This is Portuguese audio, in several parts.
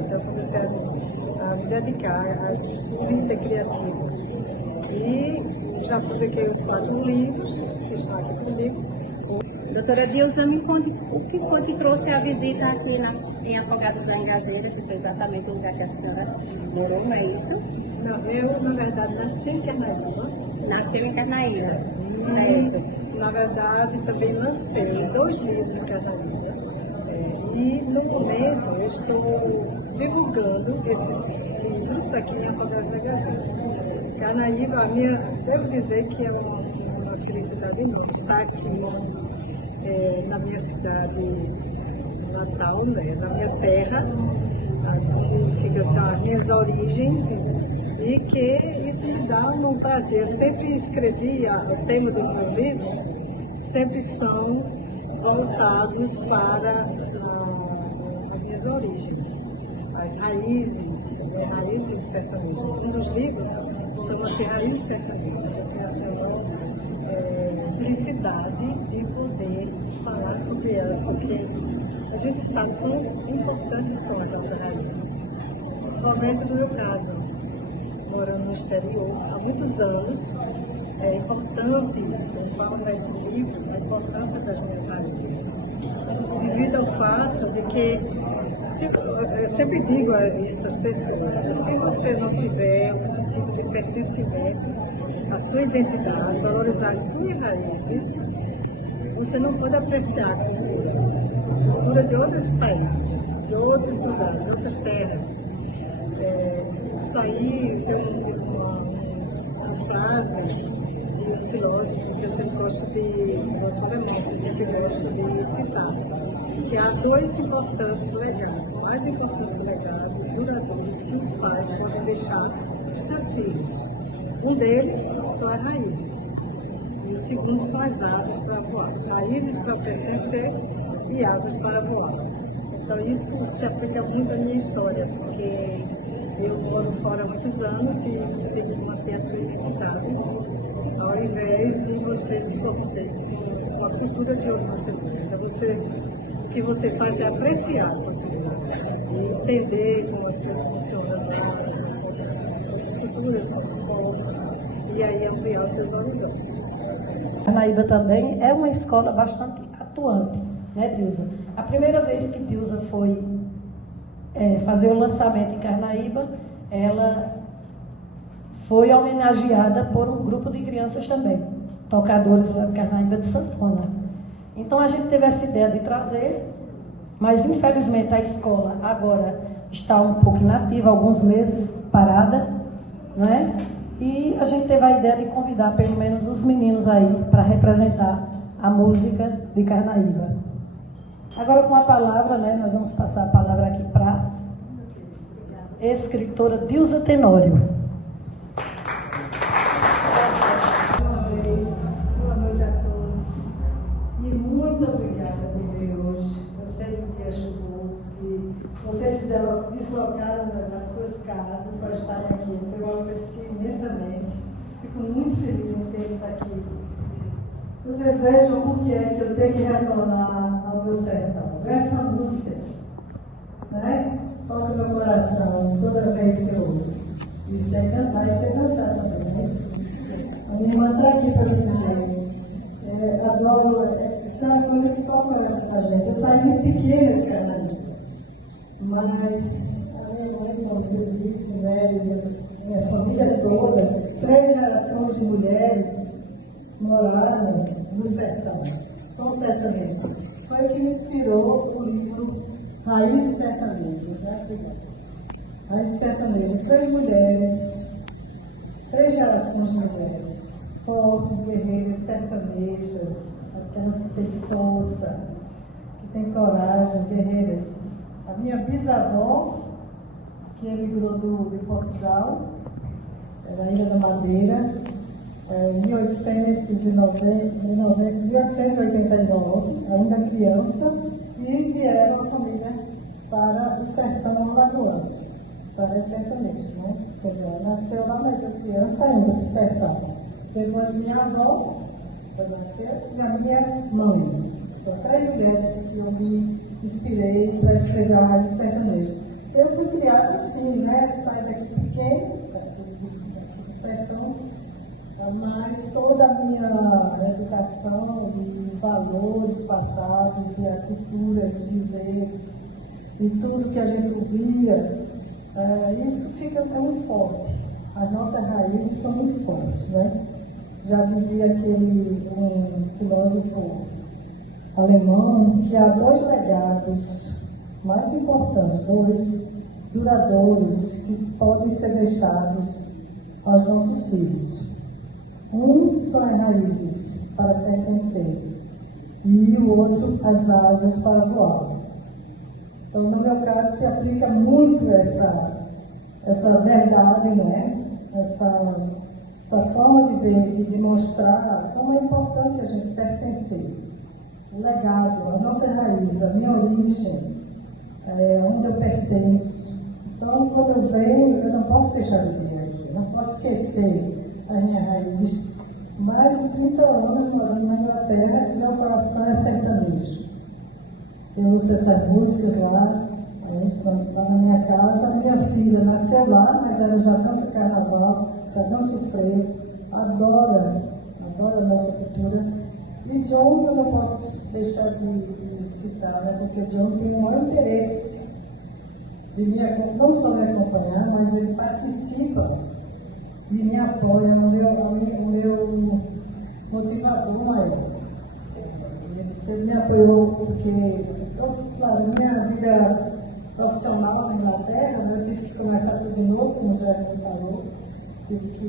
Então, comecei a me dedicar à escrita criativa. E já publiquei os 4 livros que estão aqui comigo. Doutora Dilza, me conte o que foi que trouxe a visita aqui em Afogados da Engazeira, que foi exatamente o lugar que a senhora morou, não é isso? Não, eu, na verdade, nasci em Carnaíba. Nasceu em Carnaíba. E, na verdade, também lancei 2 livros em Carnaíba. E, no momento, eu estou divulgando esses livros aqui em Afogados da Engazeira. Carnaíba, devo dizer que é uma felicidade enorme estar aqui na minha cidade natal, né, na minha terra, onde ficam as minhas origens, e que isso me dá um prazer. Eu sempre escrevi, o tema dos meus livros sempre são voltados para as minhas origens, as raízes sertanejas. Um dos livros chama-se Raízes Sertanejas. Eu tenho essa felicidade de poder falar sobre elas, porque a gente sabe quão importantes são as nossas raízes, principalmente no meu caso, morando no exterior há muitos anos. É importante, eu falo nesse livro, a importância das minhas raízes, devido ao fato de que, eu sempre digo isso às pessoas, se você não tiver o sentido de pertencimento, a sua identidade, valorizar as suas raízes, você não pode apreciar a cultura de outros países, de outros lugares, de outras terras. Isso aí tem uma frase de um filósofo que eu sempre gosto eu sempre gosto de citar, que há 2 importantes legados, mais importantes legados duradouros que os pais podem deixar para os seus filhos. Um deles são as raízes, e o segundo são as asas para voar. Raízes para pertencer e asas para voar. Então isso se aplica muito à minha história, porque eu moro fora há muitos anos e você tem que manter a sua identidade, ao invés de você se corromper com a cultura de onde você vem. Então o que você faz é apreciar a cultura e entender como as coisas funcionam com outras culturas, com outros povos, e aí ampliar os seus horizontes. Carnaíba também é uma escola bastante atuante, né, Dilza? A primeira vez que Dilza foi fazer o lançamento em Carnaíba, ela foi homenageada por um grupo de crianças também, tocadores lá de Carnaíba de sanfona. Então a gente teve essa ideia de trazer, mas infelizmente a escola agora está um pouco inativa, alguns meses parada, né? E a gente teve a ideia de convidar pelo menos os meninos aí para representar a música de Carnaíba. Agora com a palavra, né, nós vamos passar a palavra aqui para a escritora Dilza Tenório. Boa noite a todos e muito obrigada por vir hoje. Eu sei que o dia é chuvoso, que vocês se deslocaram das suas casas para estarem aqui. Então eu aprecio imensamente, fico muito feliz em tê-los aqui. Vocês vejam por que é que eu tenho que retornar ao meu sertão. Essa música, né, toca meu coração toda vez que eu ouço. E sei cantar e sei dançar também, não é isso? A minha irmã está aqui para dizer. Adoro, isso é uma coisa que favorece para a gente. Eu saí muito pequena de Carnaíba, mas a minha mãe, como você disse, né, minha família toda, 3 gerações de mulheres, moraram no sertão, são sertanejos. Foi o que me inspirou o livro Raízes Sertanejas, né? Raízes Sertanejas, 3 mulheres, 3 gerações de mulheres, fortes, guerreiras, sertanejas, aquelas que têm força, que têm coragem, guerreiras. A minha bisavó, que emigrou de Portugal, da Ilha da Madeira, em 1889, ainda criança, e vieram a família para o sertão alagoano, para esse sertanejo, né? Quer dizer, ela nasceu lá, mas era criança ainda, no sertão. Depois minha avó nasceu e a minha mãe. São 3 mulheres que eu me inspirei para escrever a Raiz Sertaneja. Eu fui criada assim, né? Saí daqui pequeno, do sertão, mas toda a minha educação e os valores passados e a cultura de dizeres e tudo que a gente ouvia, isso fica muito forte. As nossas raízes são muito fortes, né? Já dizia aquele filósofo alemão que há 2 legados mais importantes, 2 duradouros, que podem ser deixados aos nossos filhos. Um são as raízes para pertencer e o outro as asas para voar. Então, no meu caso, se aplica muito essa verdade, não é? Essa forma de ver e de mostrar como é importante a gente pertencer. O legado, a nossa raiz, a minha origem, onde eu pertenço. Então, quando eu venho, eu não posso deixar de vir aqui, não posso esquecer as minhas raízes. Mais de 30 anos morando na Inglaterra, meu coração é sertanejo. Eu uso essas músicas lá, na minha casa. Minha filha nasceu lá, mas ela já dança carnaval, já dança freio, adora a nossa cultura. E John, eu não posso deixar de citar, né, porque John tem o maior interesse de não só me acompanhar, mas ele participa e me apoia, o meu motivador maior. Ele sempre me apoiou porque, claro, minha vida profissional na Inglaterra, eu tive que começar tudo de novo, como já me falou. Tive que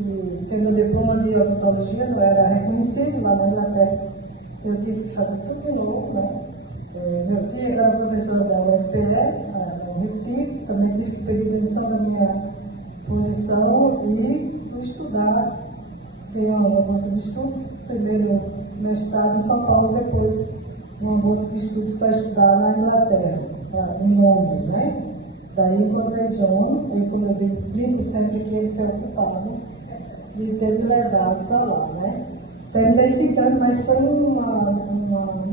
ter meu diploma de odontologia, não era reconhecido lá na Inglaterra. Eu tive que fazer tudo de novo, né? Meu tio era professor da UFPE, no Recife, também tive que pedir demissão da minha posição e fui estudar. Tenho uma bolsa de estudos, primeiro mestrado em São Paulo, depois uma bolsa de estudos para estudar na Inglaterra, em Londres, né? Daí encontrei John, e como eu digo sempre que ele foi ocupado, e teve levado para lá, né? Terminei ficando, mas foi um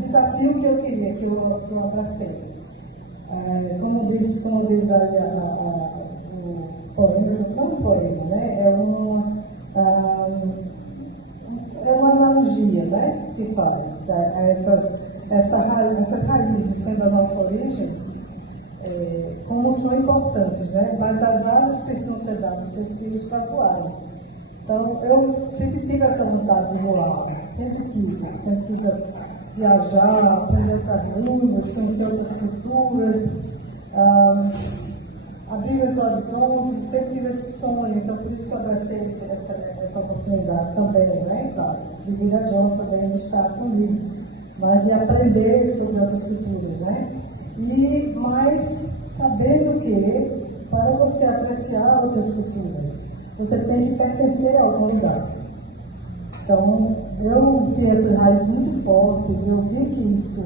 desafio que eu queria, que eu abracei. Como diz aí o poema, não um poema, né? É uma analogia, né, que se faz. Essas raízes, sendo a nossa origem, como são importantes, né? Mas as asas precisam ser dadas aos seus filhos para voarem. Então, eu sempre tive essa vontade de voar, sempre quis viajar, aprender outras línguas, conhecer outras culturas, abrir meus horizontes, sempre tive esse sonho. Então, por isso que eu abracei essa oportunidade também, né? Claro, de vir a John também estar comigo, mas de aprender sobre outras culturas, né? E mais sabendo que, para você apreciar outras culturas, você tem que pertencer a algum lugar. Então, eu tinha essas raízes muito fortes, eu vi que isso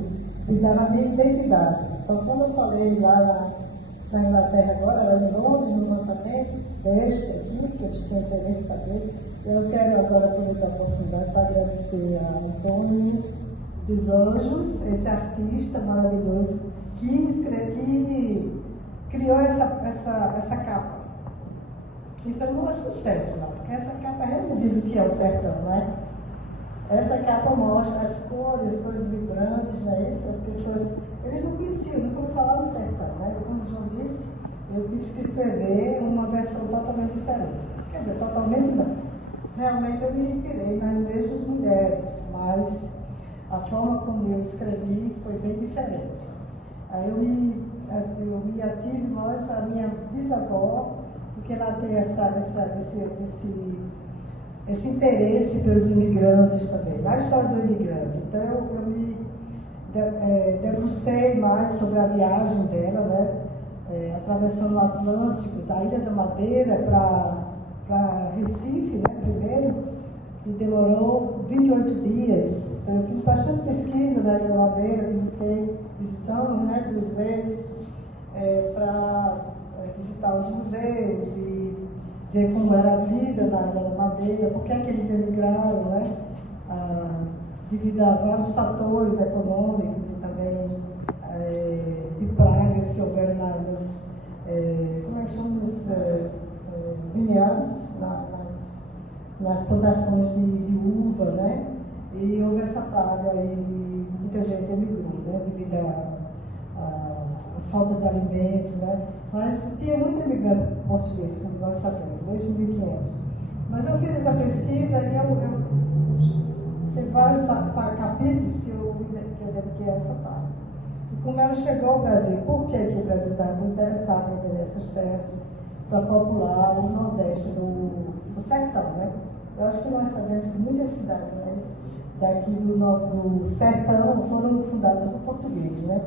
me dava a minha identidade. Então, quando eu falei lá na Inglaterra agora, lá em Londres, no lançamento deste aqui, que eu tinha interesse em saber, eu quero agora aproveitar a oportunidade para agradecer a Antônio dos Anjos, esse artista maravilhoso, que criou essa capa. E foi um sucesso lá, porque essa capa realmente diz o que é o sertão, né? Essa capa mostra as cores vibrantes, né? As pessoas, eles não conheciam, nunca ouviram falar do sertão, né? Como o João disse, eu tive que escrever uma versão totalmente diferente. Quer dizer, totalmente não. Realmente eu me inspirei nas mesmas mulheres, mas a forma como eu escrevi foi bem diferente. Aí eu me ative mais a minha bisavó, porque ela tem esse interesse pelos imigrantes também, na história do imigrante. Então eu me debrucei mais sobre a viagem dela, né? Atravessando o Atlântico, da Ilha da Madeira para Recife, né, primeiro, e demorou 28 dias. Então, eu fiz bastante pesquisa da Ilha da Madeira, visitamos, né, 2 vezes, para visitar os museus e ver como era a vida na Ilha da Madeira, por que é que eles emigraram, né, devido a vários fatores econômicos e também de pragas que houveram nos vinhados, nas plantações de uva, né? E houve essa praga e muita gente emigrou, né? Devido à falta de alimento, né? Mas tinha muito imigrante português, como nós sabemos, desde 1500. Mas eu fiz essa pesquisa e tem vários capítulos que eu dediquei a essa parte. E como ela chegou ao Brasil, por que o Brasil está muito interessado em vender essas terras para popular o Nordeste do sertão, né? Eu acho que nós sabemos que muitas cidades, né, daqui do sertão foram fundadas por portugueses, né?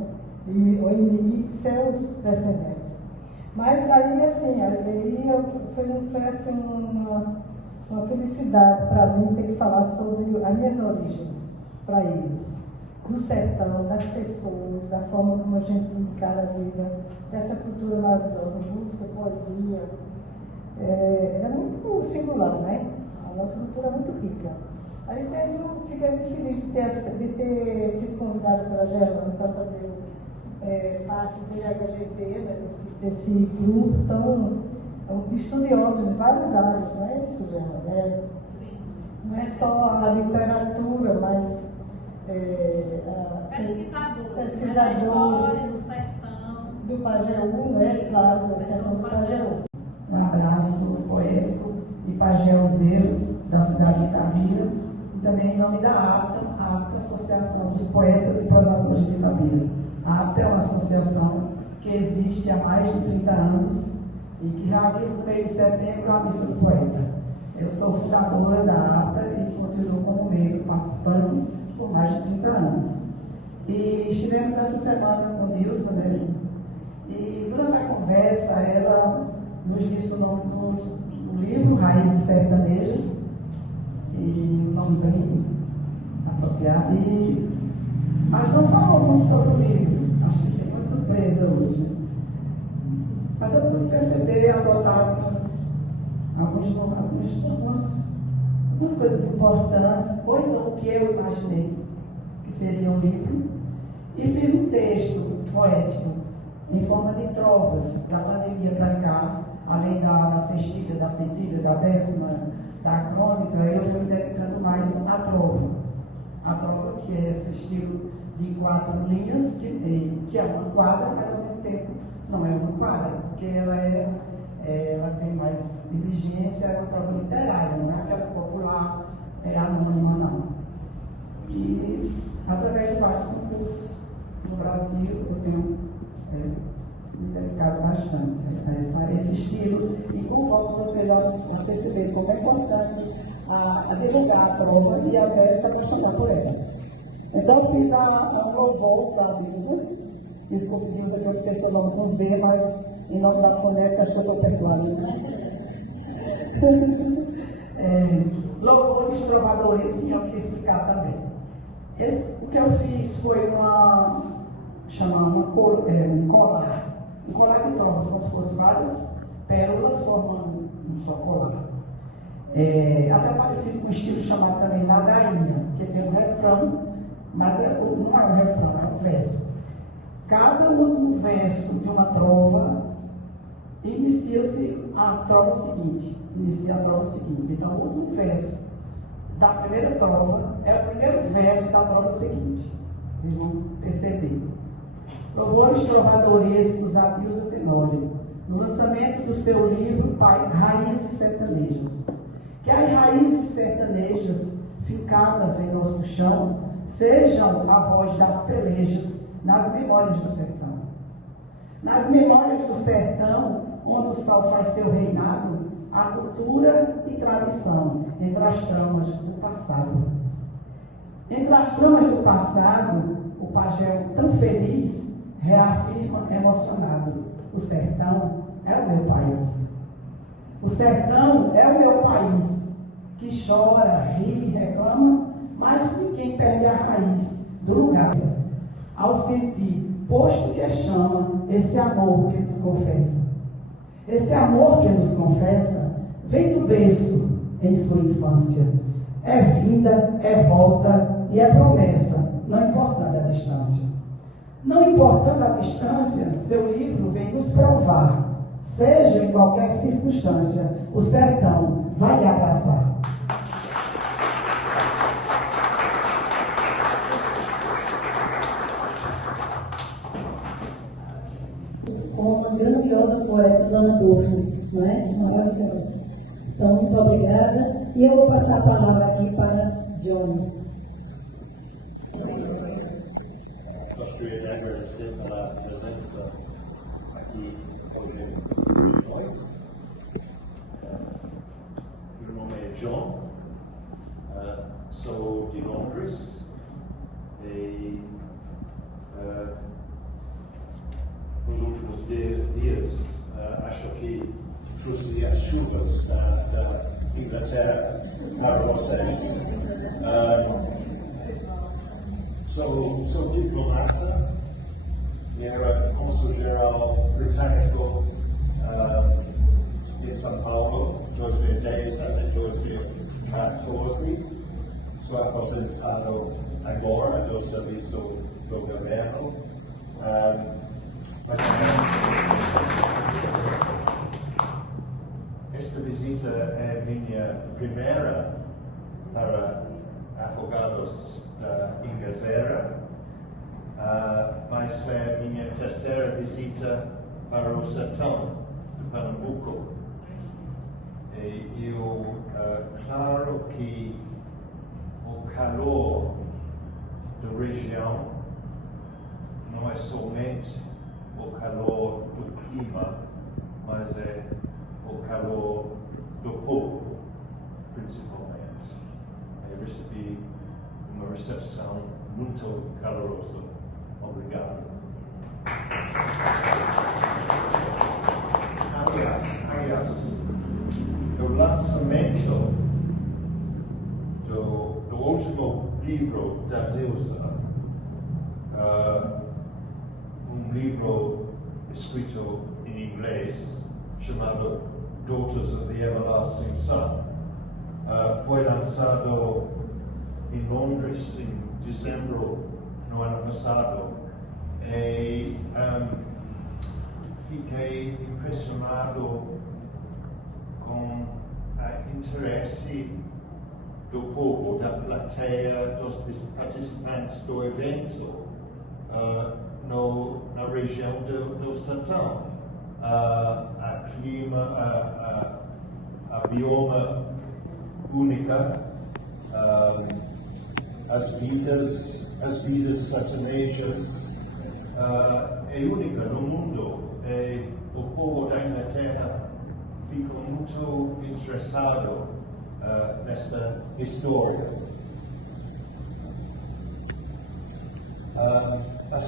E seus descendentes. Mas aí, assim, foi assim, uma felicidade para mim ter que falar sobre as minhas origens para eles, do sertão, das pessoas, da forma como a gente encara a vida, dessa cultura maravilhosa, música, poesia. É muito singular, né? A nossa cultura é muito rica. Aí fiquei muito feliz de ter sido convidada pela Gerlane para fazer parte do IHGP, né, desse grupo tão de estudiosos de várias áreas, não é isso, Gerlane? Não é só a literatura, mas pesquisadores do sertão, do Pajeú, né? Claro, do sertão do Pajeú. Um abraço poético e pajeuzeiro da cidade de Itabira, e também em nome da APTA, Associação dos Poetas e Prosadores de Itabira. A APTA é uma associação que existe há mais de 30 anos e que realiza no mês de setembro a Missa do Poeta. Eu sou fundadora da APTA e continuo como membro, participando por mais de 30 anos. E estivemos essa semana com Nilson, né? E durante a conversa, ela nos disse o nome do livro, Raízes Sertanejas, e um nome bem apropriado, mas não falou muito sobre o livro. Acho que tem uma surpresa hoje, né? Mas eu pude perceber, anotar algumas coisas importantes, ou então o que eu imaginei que seria um livro, e fiz um texto poético em forma de trovas, da pandemia para cá, além da sextilha, da centilha, da décima, da crônica, eu fui me dedicando mais à trova. A trova, que é esse estilo de 4 linhas, que é uma quadra, mas ao mesmo tempo não é uma quadra, porque ela tem mais exigência, é uma trova literária, não é aquela popular, anônima, não. E através de vários concursos no Brasil, eu tenho me dedicado bastante a esse estilo, e convoco vocês a perceber como é importante a divulgar a prova e até se apaixonar por ela. Então eu fiz um louvor para a Dilza. Desculpe, Dilza, que eu tenho seu nome com Z, mas em nome da fonética acho que eu estou perdoando. Louvor de trovadorismo, e eu queria explicar também. O que eu fiz foi um colar de trovas, como se fossem várias pérolas formando um só colar. Até parecido com um estilo chamado também ladainha, que tem um refrão, mas não é um refrão, é um verso. Cada último verso de uma trova inicia a trova seguinte. Então, o último verso da primeira trova é o primeiro verso da trova seguinte. Vocês vão perceber. Louvores trovadorescos a Dilza Tenório, no lançamento do seu livro Raízes Sertanejas. Que as raízes sertanejas fincadas em nosso chão sejam a voz das pelejas nas memórias do sertão. Nas memórias do sertão, onde o sol faz seu reinado, a cultura e tradição entre as tramas do passado. Entre as tramas do passado, o pajé tão feliz reafirma emocionado: o sertão é o meu país. O sertão é o meu país, que chora, ri, reclama, mas ninguém perde a raiz do lugar. Ao sentir, posto que chama, esse amor que nos confessa. Esse amor que nos confessa vem do berço em sua infância. É vinda, é volta e é promessa, não importando a distância. Não importando a distância, seu livro vem nos provar. Seja em qualquer circunstância, o sertão vai lhe abraçar. Com uma grandiosa poeta, Dona Dulce, não é? Maravilhosa. Então, muito obrigada. E eu vou passar a palavra aqui para Johnny. Gostaria de agradecer pela presença aqui hoje noite. Meu nome é John, sou de Londres e nos últimos dias acho que trouxe as chuvas da Inglaterra para vocês. Sou diplomata, era cônsul-geral britânico em São Paulo, 2010 até 2014. Sou aposentado agora do serviço do governo. Esta visita é minha primeira para Afogados da Ingazeira, mas é minha terceira visita para o sertão de Pernambuco. E eu, claro que o calor da região não é somente o calor do clima, mas é o calor do povo, principalmente. Eu recebi uma recepção muito calorosa. Obrigado. Aliás, o lançamento do último livro da Deusa, livro escrito em inglês chamado Daughters of the Everlasting Sun, foi lançado em Londres em dezembro no ano passado e fiquei impressionado com o interesse do povo, da plateia, dos participantes do evento na região do sertão. A clima, a bioma única, as vidas sertanejas é única no mundo. E o povo da Inglaterra fica muito interessado nesta história.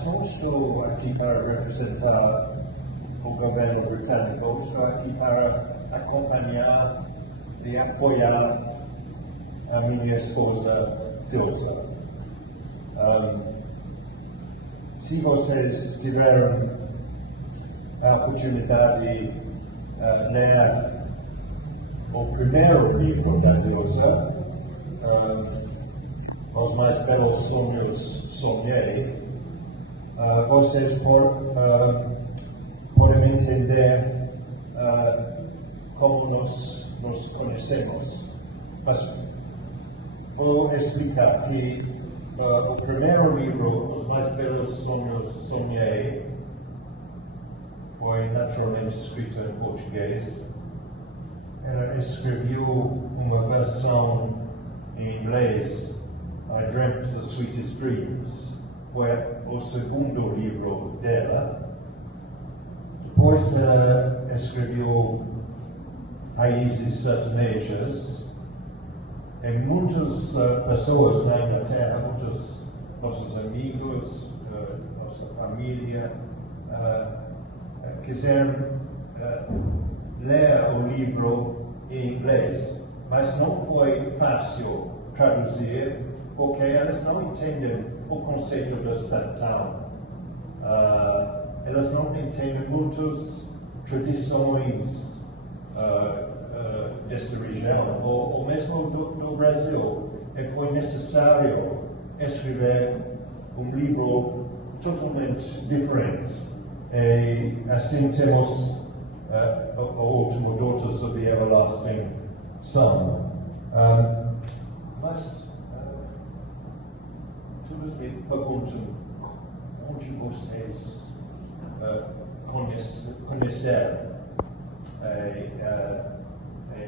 Não estou aqui para representar o governo britânico, estou aqui para acompanhar e apoiar a minha esposa Deusa. Se vocês tiveram a oportunidade de ler o primeiro livro da Deusa, Os Mais Belos Sonhos Sonhei, vocês podem entender como nos conhecemos. Mas vou explicar que o primeiro livro, Os Mais Belos Sonhos Sonhei, foi naturalmente escrito em português. ela escreveu uma versão em inglês, I Dreamt the Sweetest Dreams, foi o segundo livro dela. Depois ela escreveu Raízes Sertanejas, e muitas pessoas na Inglaterra, muitos nossos amigos, nossa família, quiseram ler o livro em inglês, mas não foi fácil traduzir, porque elas não entendem o conceito do sertão. Elas não entendem muitas tradições desta região, ou mesmo do Brasil. E foi necessário escrever um livro totalmente diferente. E assim temos o último Daughters of the Everlasting Sun. Mas todos me perguntam onde vocês conheceram.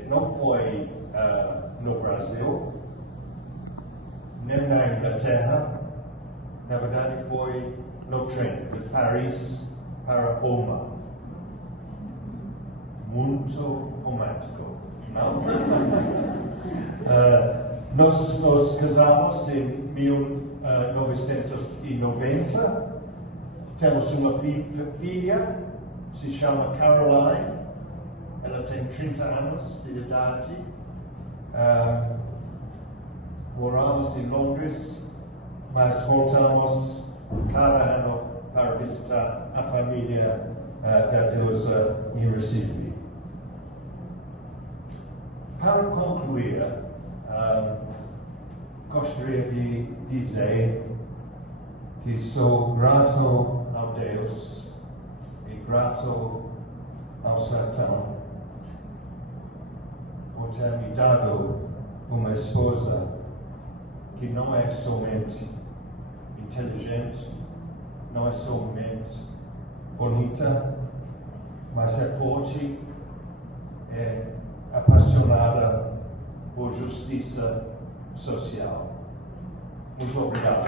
Não foi no Brasil, nem na Inglaterra. Na verdade, foi no trem de Paris para Roma. Muito romântico, não? Nós nos casamos em 1990. Temos uma filha, se chama Caroline. Ela tem 30 anos de idade. Moramos em Londres, mas voltamos cada ano para visitar a família da Deusa em Recife. Para concluir, gostaria de dizer que sou grato ao Deus e grato ao sertão por ter me dado uma esposa que não é somente inteligente, não é somente bonita, mas é forte, é apaixonada por justiça social. Muito obrigado.